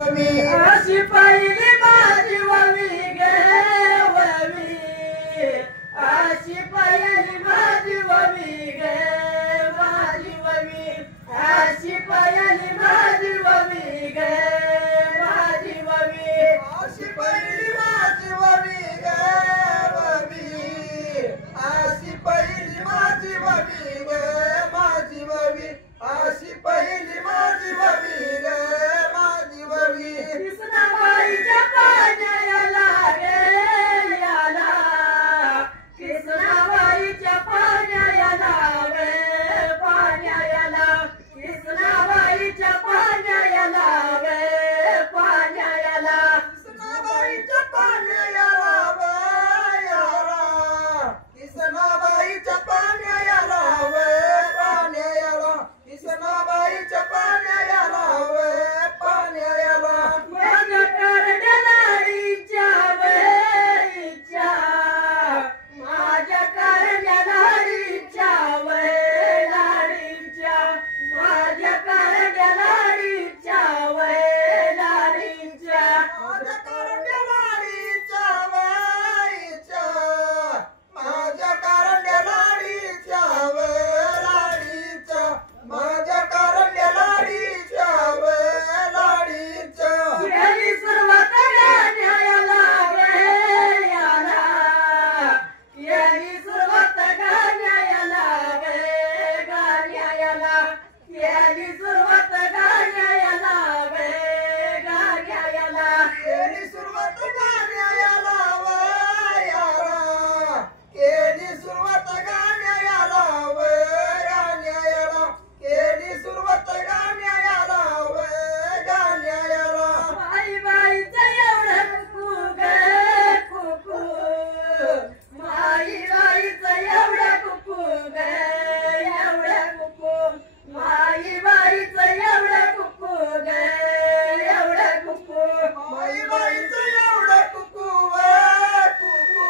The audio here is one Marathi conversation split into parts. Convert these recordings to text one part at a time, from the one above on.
अशी पहिली माझी ववी गे ववी, अशी पहिली माझी ववी गे माझी ववी, अशी पहिली माझी ववी गे माझी ववी, अशी पहिली माझी ववी गे ववी, अशी पहिली माझी ववी गे माझी ववी, अशी पहिली माझी ववी गे माझी ववी. कृष्णाबाईच्या पाण्याला गे याला, कृष्णाबाईच्या पाण्याला गे पाण्याला, कृष्णाबाईच्या पाण्याला गे पाण्याला, कृष्णाबाईच्या पाण्याला गे याला, कृष्णाबाईच्या पाण्याला गे पाण्याला, कृष्णाबाईच्या पाण्याला गे पाण्याला. माझ्या करण्यालाडीच्या वेळीच्या, माझ्या करण्यालाडीच्या वेळाडीच्या, माझ्या करण्यालाडीच्या वेळाडीच्या, माझ्या करण्यालाडीच्या वेळीच्या, माझ्या करण्यालाडीच्या वेळाडीच्या, माझ्या करण्यालाडीच्या वेळाडीच्या. केली सुरुवात गाण्याला गे याला, केली सुरुवात गाण्याला गे गाण्याला, केली सुरुवात गाण्याला गे गाण्याला, केली सुरुवात गाण्याला वे याला, केली सुरुवात गाण्याला वे गाण्याला, केली सुरुवात गाण्याला वे गाण्याला. बाई बाईचं एवढं कुकू गे कुकू, माई बाईचं एवढं कुकू गे एवढं कुकू, माई बाईचं एवढं कुकू गे एवढं कुकू, माई बाईचं एवढं कुकू वे कुकू,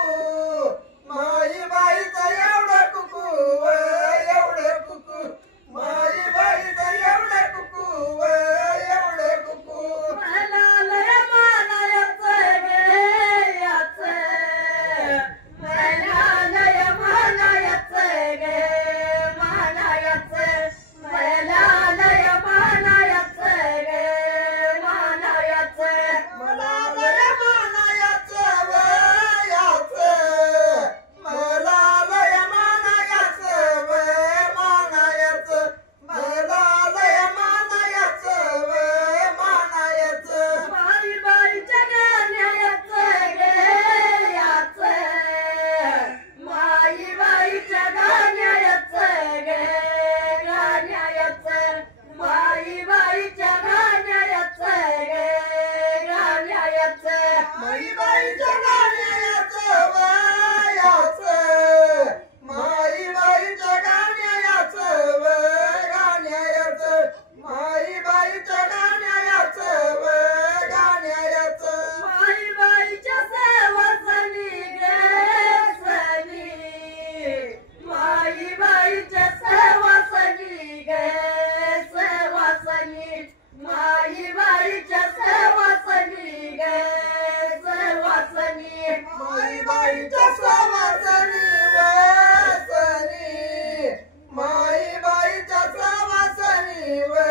माई बाईचं एवढं कुकू वे एवढं कुकू, माई बाईचं एवढं कुकू वे एवढं कुकू. मला लय मानायचं गे याचं, मला लय मानायचं गे मानायचं, मला लय मानायचं गे मानायचं, मला लय मानायचं वे याचं, मला लय मानायचं वे मानायचं, मला लय मानायचं वे मानायचं. बाई बाईच्या गाण्याचं गे याचं, माई बाईच्या गाण्याचं गे गाण्याचं, माई बाईच्या गाण्याचं गे गाण्याचं, माई बाईच्या गाण्याचं वे याचं, माई बाईच्या गाण्याचं वे गाण्याचं, माई बाईच्या गाण्याचं वे गाण्याचं. माई बाईच्या सेवासनी गे सनी, माई बाईच्या सेवासनी गे सेवासनी, माई बाईच्या सेवासनी गे सेवासनी, माई बाईच्या सेवासनी वे सनी, माई बाईच्या सेवासनी वे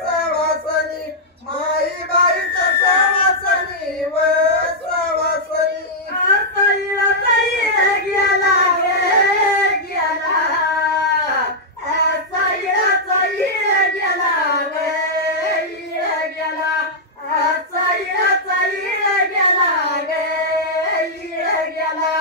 सेवासनी, माई बाईच्या सेवासनी वे सेवासनी. सैरा सैरा गेला गे गेला, सैरा सैरा गेला गे गेला, सैरा सैरा गेला गे गेला,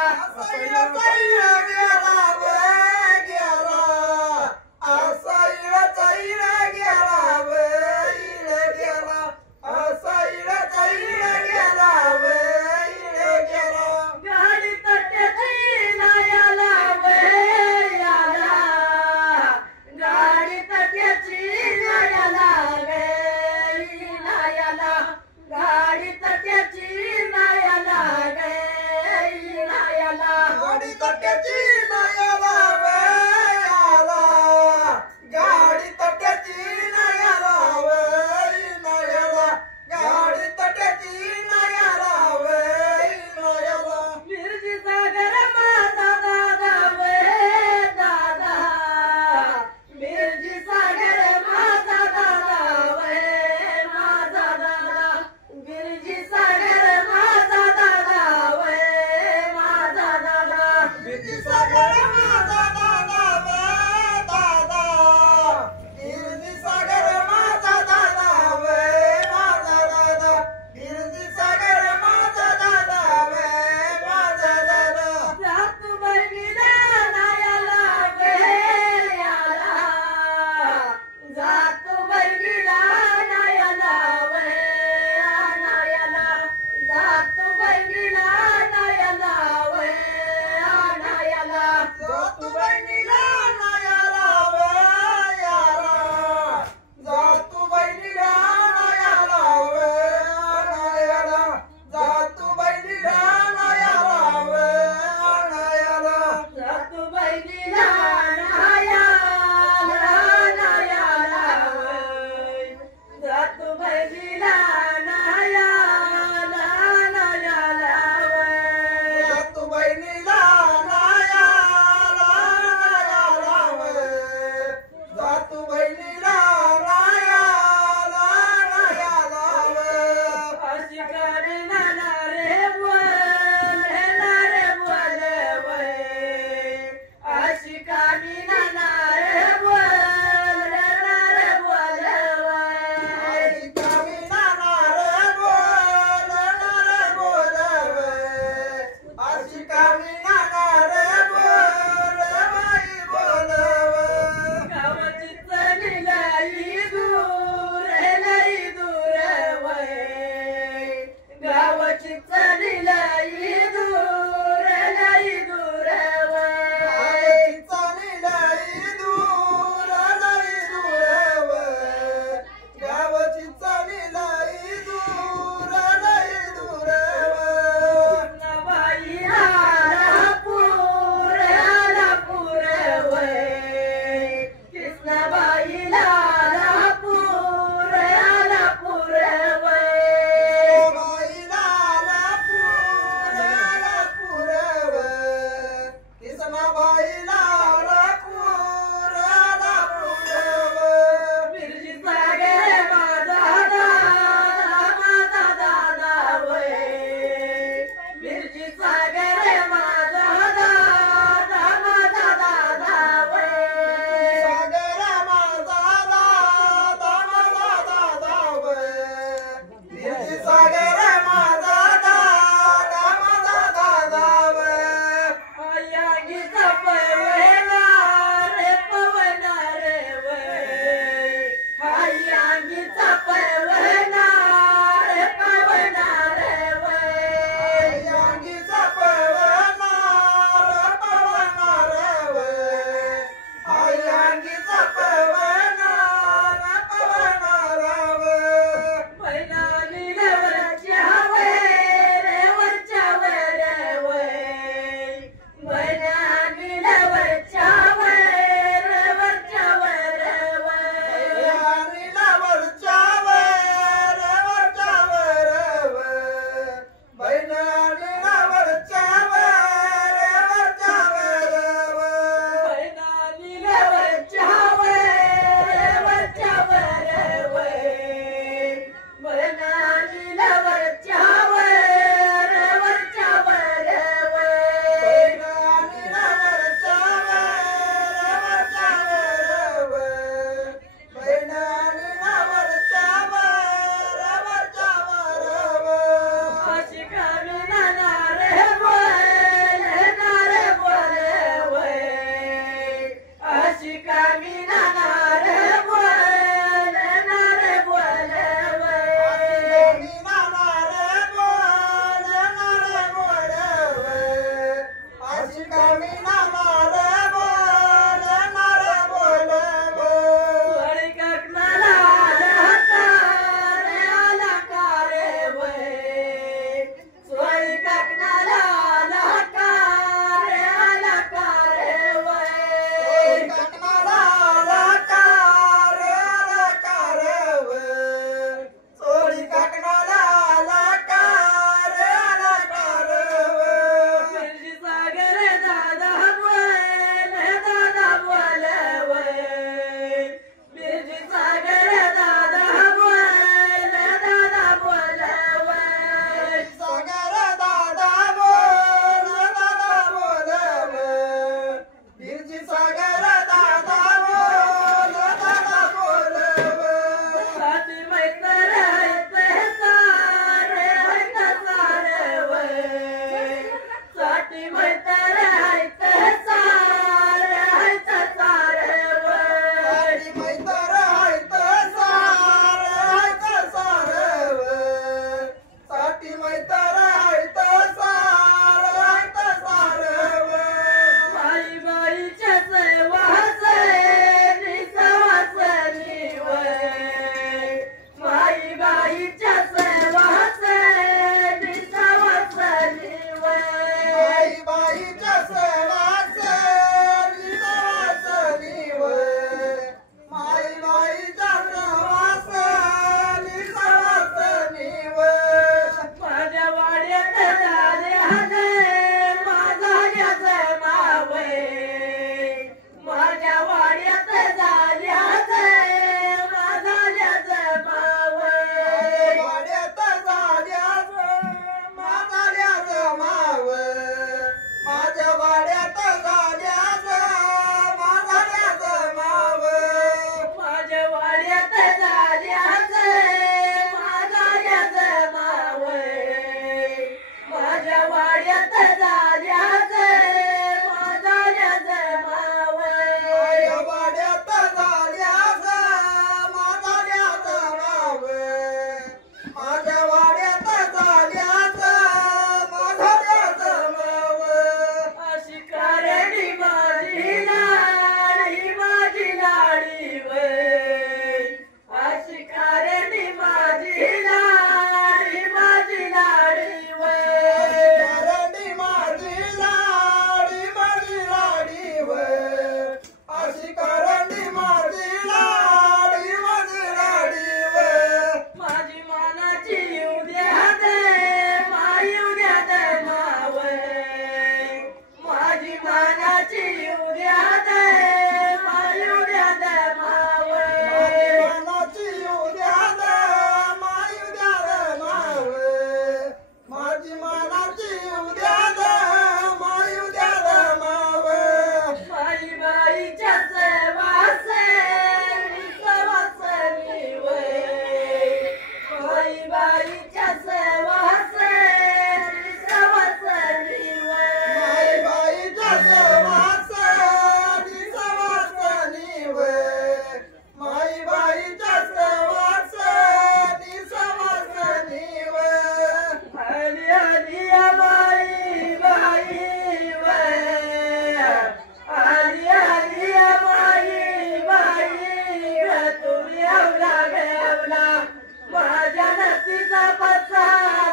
पत्ता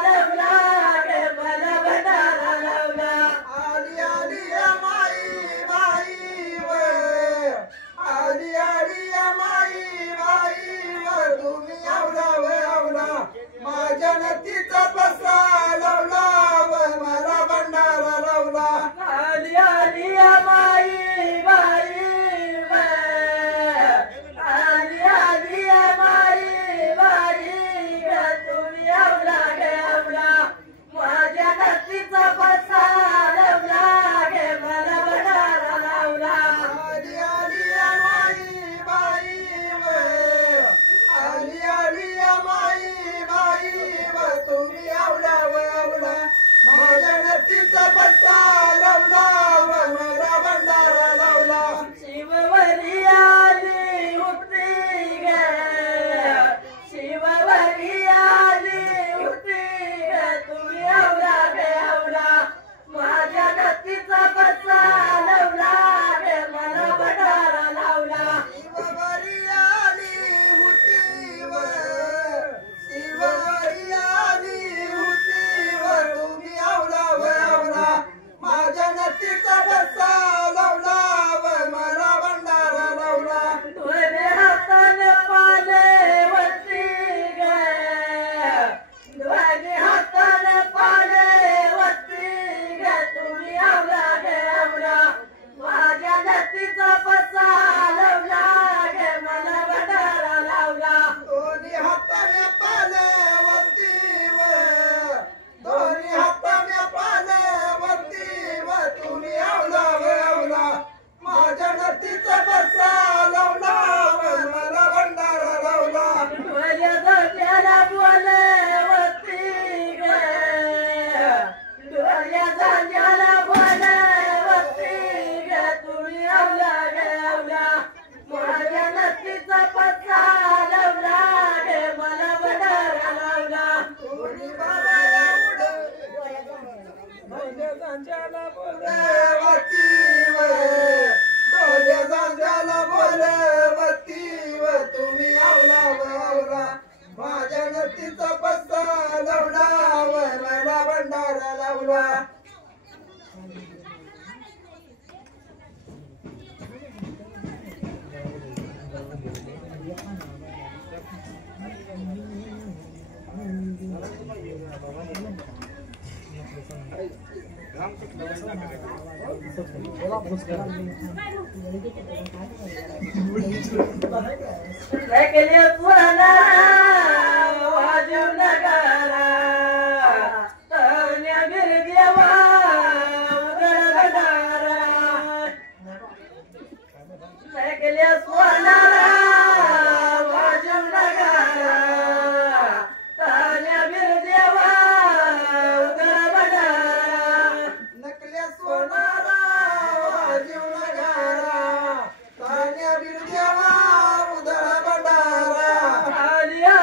लावला गे मला भंडारा लावला आली आली माई बाई व आली आली माई बाई व तुम्ही आवला व आवला माझ्या नतीचा पसा लावला व मला भंडारा लावला आली आली माई बाई व आली आली माई बाई व तुम्ही आवला गे आवला माझ्या नतीचा पसा लावला गे मला भंडारा लावला आली आली माई बाई व आली आली माई बाई व तुम्ही आवला व आवला माझ्या नतीचा पसा लावला व मला भंडारा लावला शिववरी आली होती ग शिववरी आली होती ग तुम्ही आवला गे आवला माझ्या नतीचा पत्ता लावला गे मला भंडारा लावला शिववरी आली होती व शिववरी आली होती व तुम्ही आवला व आवला माझ्या नतीचा पसा लावला व मला भंडारा लावला दोन्ही हाताने पाले वरती ग दोन्ही हाताने पाले वरती ग तुम्ही आवला गे आवला माझ्या नतीचा पत्ता लावला गे मला भंडारा लावला दोन्ही हाताने पाण्यावरती व दोन्ही हाताने पाण्यावरती व तुम्ही आवला व आवला माझ्या नतीचा बसा लावला व मला भंडारा लावला डोळ्या धरल्याला बोले वरती ग डोळ्या धरल्याला बोले वरती ग तुम्ही आवला गे आवला माझ्या नतीचा पत्ता लावला गे मला भंडारा लावला दोन्ही बाबा बोलवती व दोन्ही जांजाला बोलवती व तुम्ही आवला व आवला माझ्या नतीचा पत्ता लावला व मला भंडारा लावला केले पुराणा वाजव नगारा तरण्या बिरदेवा उदळ भंडारा केले पुराणा वाजव नगारा तरण्या बिरदेवा उदळ भंडारा नकल्या सोनारा वाजीव नगारा तान्या बिरदेवा उधळा भंडारा आलिया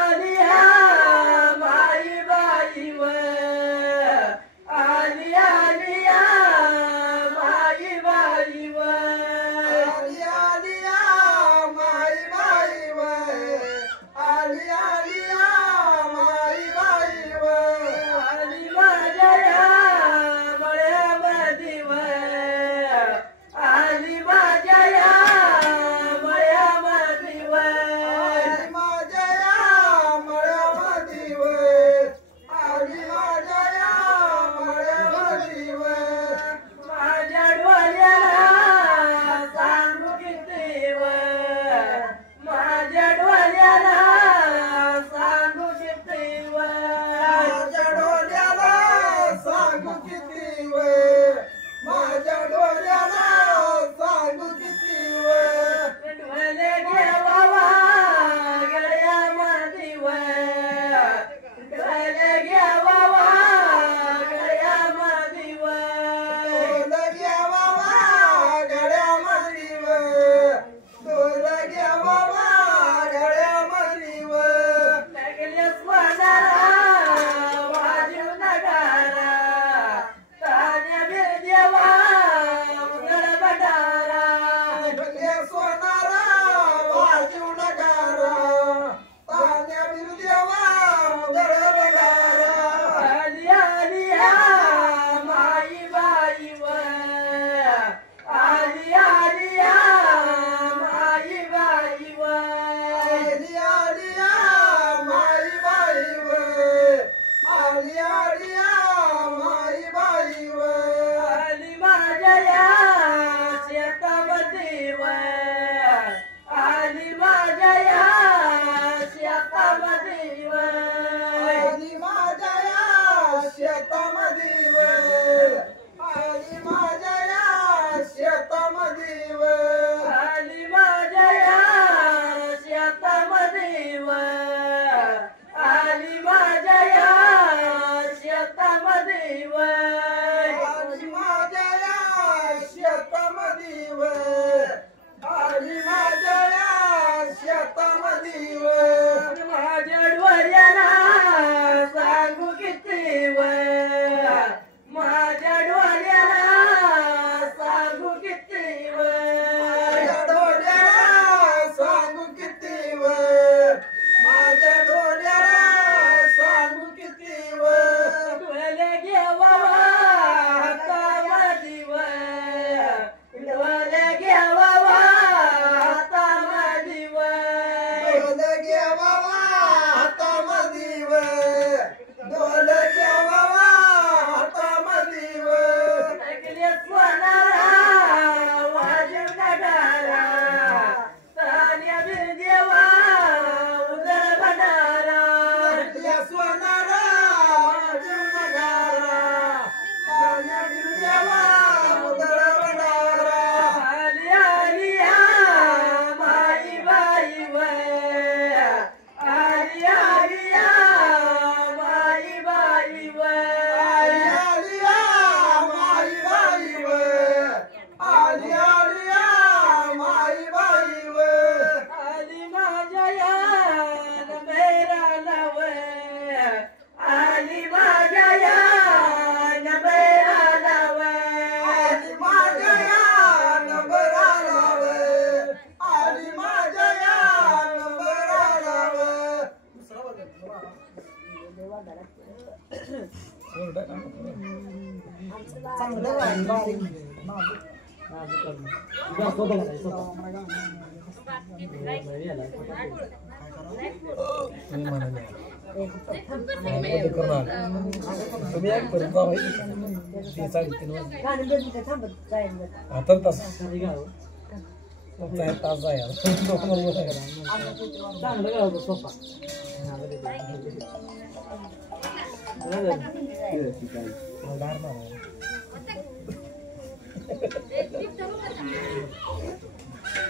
चांगलं आहे, बारीक.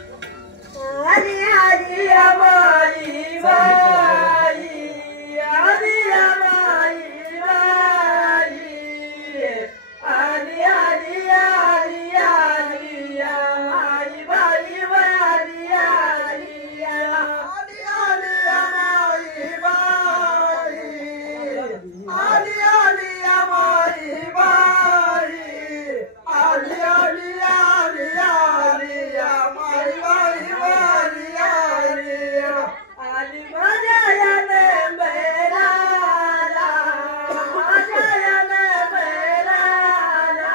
आली आली आमाई बाई, आली आमाई बाई, आली आली आली आली आमाई बाई, आली आली आली आली आमाई बाई, आली आली आमाई बाई, आली आली आली आली आमाई बाई, आली आली. आली माझ्या याने बैलाला, माझ्या याने बैलाला,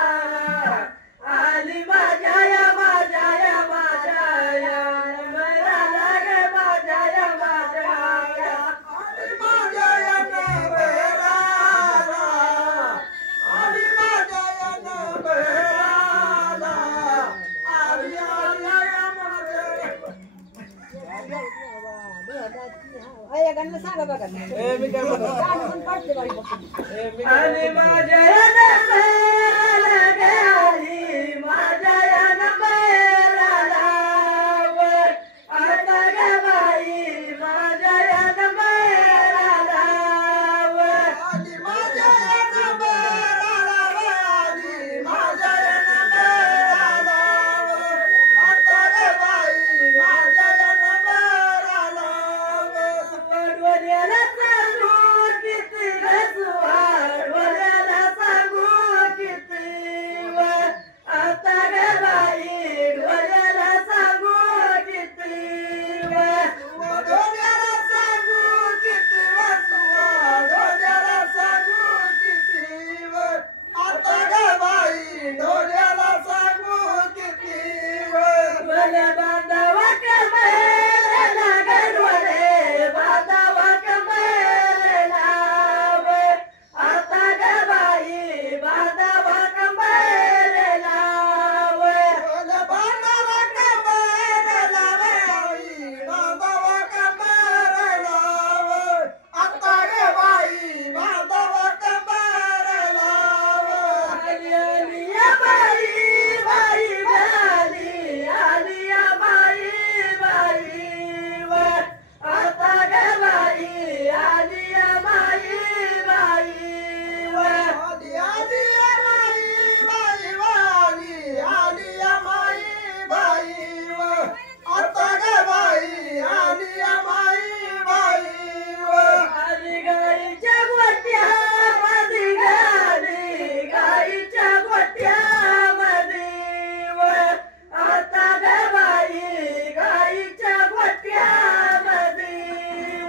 आली माझ्या या माझ्या या माझ्या या बैलाला ग माझ्या या माझ्या या. आली माझ्या यानं बैलाला, आली माझ्या यानं बैलाला, आली आली या माझ्या. आली माझ्या याने बैलाला ग, आली माझ्या याने बैलाला वर. आता ग बाई माझ्या याने बैलाला वर. आली माझ्या यानं बैलाला, आली माझ्या यानं बैलाला, आता रे बाई माझ्या यानं बैलाला. वाडवल्याला सांगू किती ग वाडवल्याला सांगू किती वर. आता ग बाई डोल्याला सांगू किती वर. डोल्याला सांगू किती वाचवा, डोल्याला सांगू किती वर. आता ग बाई डोल्याला सांगू किती वर. डोले बांधावा कमरेला ग, डोले बांधावा कमरेला वर. आता ग बाई बांधावा कमरेला वर. डोल्या बांधावा कमरेला बाई, बांधावा कमरेला वर. आता ग बाई बांधावा कमरेला वर. आली आली या बाई बाई आली आली या बाई बाई वर. आता ग बाई आली या बाई बाई वर. आली आली आमाई बाई वाली, आली आमाई बाई वर. आता ग बाई आली आमाई बाई वर. आली गाईच्या गोट्यामध्ये गाली, गाईच्या गोट्यामध्ये वर. आता ग बाई गाईच्या गोट्यामध्ये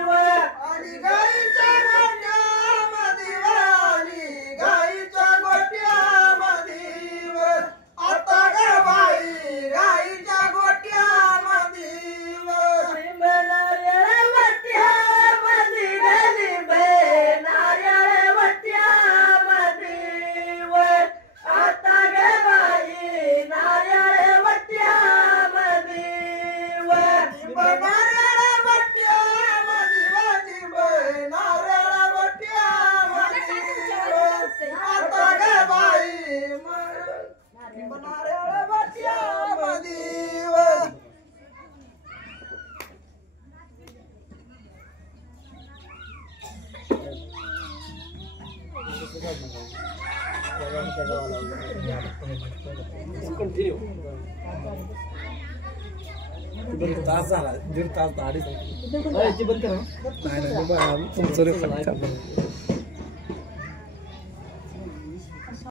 वर. आली गाईच्या गोट्यामध्ये वाली, गाईच्या गोट्यामध्ये वर. आता ग बाई गाईच्या गोट्यामध्ये वर. नारळ वट्यामध्ये गेली बे, नारळ वट्यामध्ये वर. आता ग बाई नारळ वट्यामध्ये वर. नारळ वट्यामध्ये वाली बाई, नारळ वट्यामध्ये वर. आता ग बाई नारळ वट्यामध्ये वर. दीड तास झाला, दीड तास 2.5 नाही